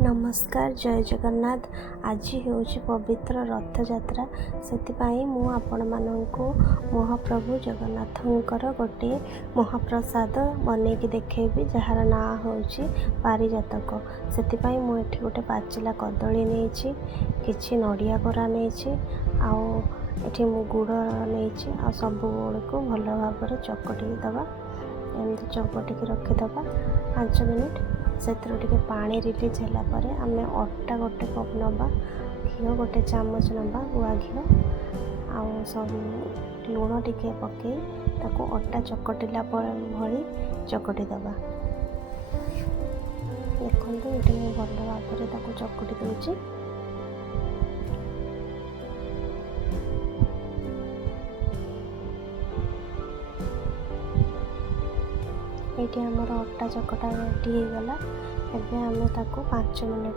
नमस्कार जय जगन्नाथ। आज हूँ पवित्र रथ यात्रा से मु आपण मानू महाप्रभु जगन्नाथंकर गोटे महाप्रसाद बनईकि देखेबी जार ना हूँ पारिजातक। से मुझे गोटे पाचिला कदली नहीं कि नड़िया कोरा नहीं आठी मु गुड़ नहीं आ सब गुड़ को भल भाव चकटी दबा एमती चकटिकी रखीदबा 5 मिनिट। से पानी रिलीज है आम अटा गोटे कप नवा घी गोटे चामच नवा गुआ घी आउ सब लुण टिके पकई ताको अटा चकटिला भली चकटी दबा। देखो ये भल भाव चकटी दूची। ये आमर अटा चकटा रेडी हो गला। एबे आमे ताको 5 मिनिट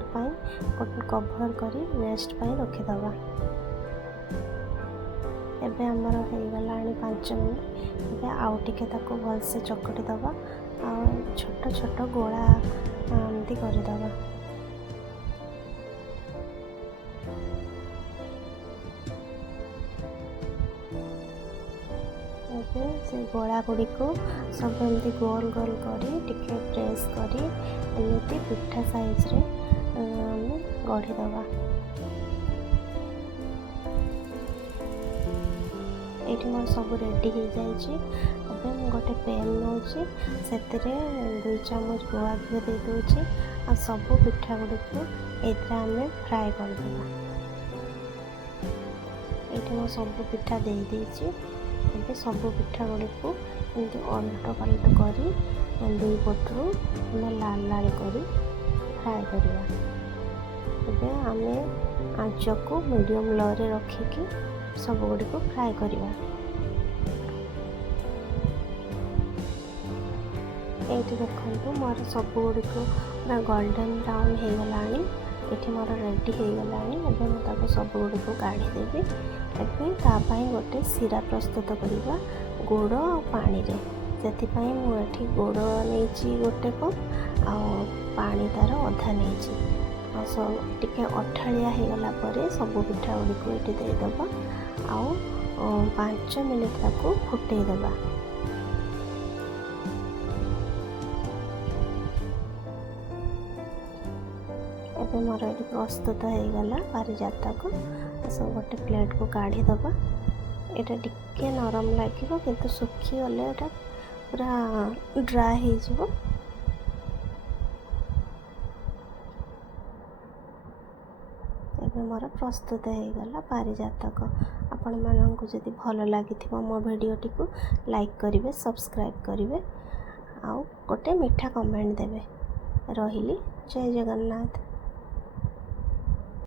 कभर करी रेस्ट पाई रखीदबा। एबे आमर हो गला 5 मिनिट। एबे आउ टिके ताको भलसे चकटी दबा आ छोट छोट गोला एमती करदबा। से गोला गुड़ी को सब एमती गोल गोल करी टिके प्रेस करी एमती पिठा साइज रे गढ़ी दबा। ये मोर सब रेडी हो जाए। गोटे पैन नौ से 2 चामच गुआ घी दे दूची आ सब पिठा गुड़ी को ये फ्राए करदेबा। ये मो सब पिठा दे देची। एबे सब पिठा गुड़ी को एमती अलट पलट करी 2 पटरू लाल लाल करी फ्राए करिया। एबे आमे आंच को मीडियम लो रे रखिकी सब गुड़ी को फ्राए करिया। ये देखो मोर सब गुड़ी को पूरा गोल्डन ब्राउन हो गलानी। ये मोर रेडी हो गलानी। एबे मुझे सब गुड़ी को काढ़ी देवी। एबे तापाई गोटे सीरा प्रस्तुत करवा गुड़ और पानी रे। से मुझे गुड़ नहीं गोटे कप आ पानी तार अधा नहीं सब टिके अठाड़िया हो गला परे सब पिठा गुड़ी को ये देदबा आउ 5 मिनिट ताको फुटई दबा। एबे मोर ये प्रस्तुत हो गला पारिजातक। सब गोटे प्लेट को काढ़ी दबा। एटा टिके नरम लगे किंतु सुखी गले एटा पूरा ड्राई हो जिवो। एबे मोर प्रस्तुत हो गला पारिजातक। आपण माननकु जदि भल लागिथिबो मो वीडियोटी को लाइक करिवे, सब्सक्राइब करिवे आउ गोटे मीठा कमेंट देवे। रहिली जय जगन्नाथ।